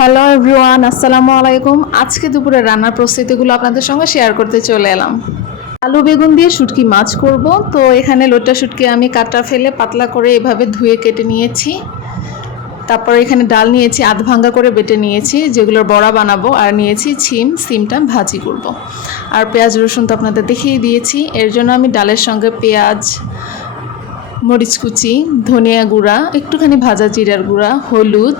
Hello everyone আসসালামু আলাইকুম আজকে দুপুরে রান্নার প্রস্তুতিগুলো আপনাদের সঙ্গে শেয়ার করতে চলে এলাম। আলু বেগুন দিয়ে শুটকি মাছ করব। তো এখানে লোটা শুটকি আমি কাটা ফেলে পাতলা করে এভাবে ধুয়ে কেটে নিয়েছি। তারপর এখানে ডাল নিয়েছি, আধ ভাঙ্গা করে বেটে নিয়েছি, যেগুলোর বড়া বানাবো। আর নিয়েছি ছিম, সিমটা ভাজি করব। আর পেঁয়াজ, রসুন তো আপনাদের দেখিয়ে দিয়েছি। এর জন্য আমি ডালের সঙ্গে পেঁয়াজ, মরিচ কুচি, ধনিয়া গুঁড়া, একটুখানি ভাজা জিরার গুঁড়া, হলুদ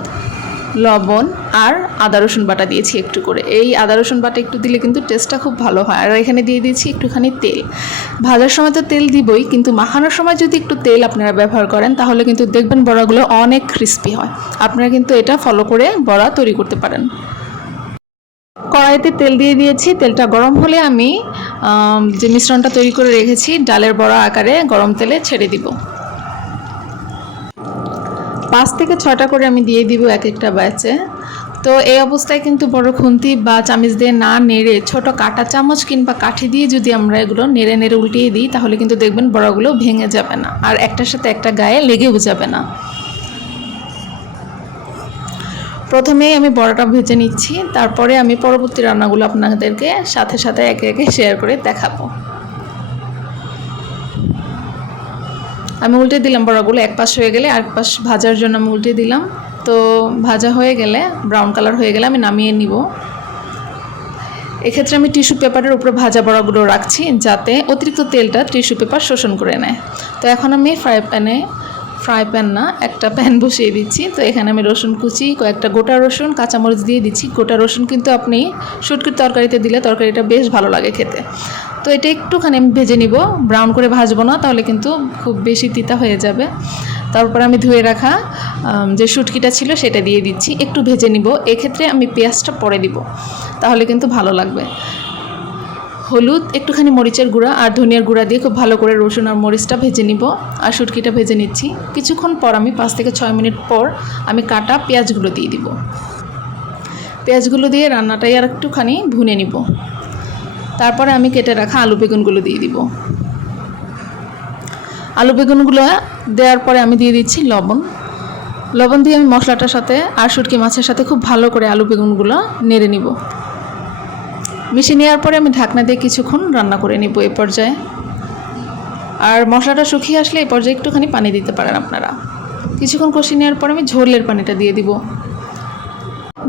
লবণ আর আদা রসুন বাটা দিয়েছি একটু করে। এই আদা রসুন বাটা একটু দিলে কিন্তু টেস্টটা খুব ভালো হয়। আর এখানে দিয়ে দিয়েছি একটুখানি তেল। ভাজার সময় তো তেল দিবই, কিন্তু মাখানোর সময় যদি একটু তেল আপনারা ব্যবহার করেন, তাহলে কিন্তু দেখবেন বড়াগুলো অনেক ক্রিস্পি হয়। আপনারা কিন্তু এটা ফলো করে বড়া তৈরি করতে পারেন। কড়াইতে তেল দিয়ে দিয়েছি। তেলটা গরম হলে আমি, যে মিশ্রণটা তৈরি করে রেখেছি, ডালের বড়া আকারে গরম তেলে ছেড়ে দিব। পাঁচ থেকে ছটা করে আমি দিয়ে দিব এক একটা ব্যাচে। তো এই অবস্থায় কিন্তু বড় খুন্তি বা চামচ দিয়ে না নেড়ে ছোট কাটা চামচ কিংবা কাঠি দিয়ে যদি আমরা এগুলো নেড়ে নেড়ে উল্টিয়ে দিই, তাহলে কিন্তু দেখবেন বড়াগুলো ভেঙে যাবে না। আর একটার সাথে একটা গায়ে লেগেও যাবে না। প্রথমেই আমি বড়াটা ভেজে নিচ্ছি, তারপরে আমি পরবর্তী রান্নাগুলো আপনাদেরকে সাথে সাথে একে একে শেয়ার করে দেখাবো। আমি উল্টে দিলাম বড়াগুলো, এক পাশ হয়ে গেলে আর এক পাশ ভাজার জন্য আমি উল্টে দিলাম। তো ভাজা হয়ে গেলে ব্রাউন কালার হয়ে গেলে আমি নামিয়ে নিব। এক্ষেত্রে আমি টিস্যু পেপারের উপরে ভাজা বড়াগুলো রাখছি যাতে অতিরিক্ত তেলটা টিস্যু পেপার শোষণ করে নেয়। তো এখন আমি ফ্রাই প্যানে ফ্রাই প্যান না, একটা প্যান বসিয়ে দিচ্ছি। তো এখানে আমি রসুন কুচি, কয়েকটা গোটা রসুন, কাঁচামরিচ দিয়ে দিচ্ছি। গোটা রসুন কিন্তু আপনি শুটকির তরকারিতে দিলে তরকারিটা বেশ ভালো লাগে খেতে। তো এটা একটুখানি আমি ভেজে নিব। ব্রাউন করে ভাজবো না, তাহলে কিন্তু খুব বেশি তিতা হয়ে যাবে। তারপর আমি ধুয়ে রাখা যে শুটকিটা ছিল সেটা দিয়ে দিচ্ছি। একটু ভেজে নিব। এক্ষেত্রে আমি পেঁয়াজটা পরে দিব। তাহলে কিন্তু ভালো লাগবে। হলুদ, একটুখানি মরিচের গুঁড়া আর ধনিয়ার গুঁড়া দিয়ে খুব ভালো করে রসুন আর মরিচটা ভেজে নিব। আর শুটকিটা ভেজে নিচ্ছি। কিছুক্ষণ পর আমি পাঁচ থেকে ছয় মিনিট পর আমি কাটা পেঁয়াজগুলো দিয়ে দিব। পেঁয়াজগুলো দিয়ে রান্নাটাই আর একটুখানি ভুনে নিব। তারপরে আমি কেটে রাখা আলু বেগুনগুলো দিয়ে দিব। আলু বেগুনগুলো দেওয়ার পরে আমি দিয়ে দিচ্ছি লবণ। লবণ দিয়ে আমি মশলাটার সাথে আর শুটকি মাছের সাথে খুব ভালো করে আলু বেগুনগুলো নেড়ে নিব। মিশিয়ে নেওয়ার পরে আমি ঢাকনা দিয়ে কিছুক্ষণ রান্না করে নিব এই পর্যায়ে। আর মশলাটা শুকিয়ে আসলে এই পর্যায়ে একটুখানি পানি দিতে পারেন আপনারা। কিছুক্ষণ কষিয়ে নেওয়ার পরে আমি ঝোলের পানিটা দিয়ে দিব।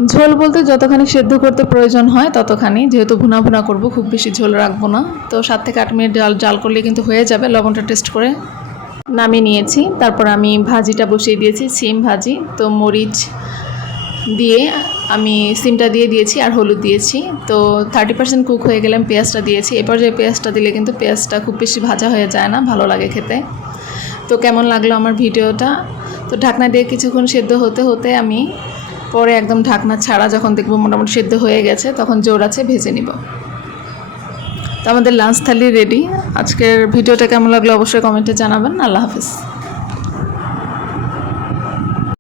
ঝোল বলতে যতখানি সেদ্ধ করতে প্রয়োজন হয় ততখানি। যেহেতু ভুনা ভুনা করব, খুব বেশি ঝোল রাখব না। তো সাত থেকে আট মিনিট জাল জাল করলে কিন্তু হয়ে যাবে। লবণটা টেস্ট করে নামিয়ে নিয়েছি। তারপর আমি ভাজিটা বসিয়ে দিয়েছি, সিম ভাজি। তো মরিচ দিয়ে আমি সিমটা দিয়ে দিয়েছি আর হলুদ দিয়েছি। তো থার্টি পার্সেন্ট কুক হয়ে গেলে আমি পেঁয়াজটা দিয়েছি। এরপর যে পেঁয়াজটা দিলে কিন্তু পেঁয়াজটা খুব বেশি ভাজা হয়ে যায় না, ভালো লাগে খেতে। তো কেমন লাগল আমার ভিডিওটা? তো ঢাকনা দিয়ে কিছুক্ষণ সেদ্ধ হতে হতে আমি পরে একদম ঢাকনা ছাড়া যখন দেখব মোটামুটি সেদ্ধ হয়ে গেছে, তখন জোর আছে ভেজে নিব। তো আমাদের লাঞ্চ থালি রেডি আজকের ভিডিওটা কেমন লাগল অবশ্যই কমেন্টে জানাবেন। আল্লাহ হাফিজ।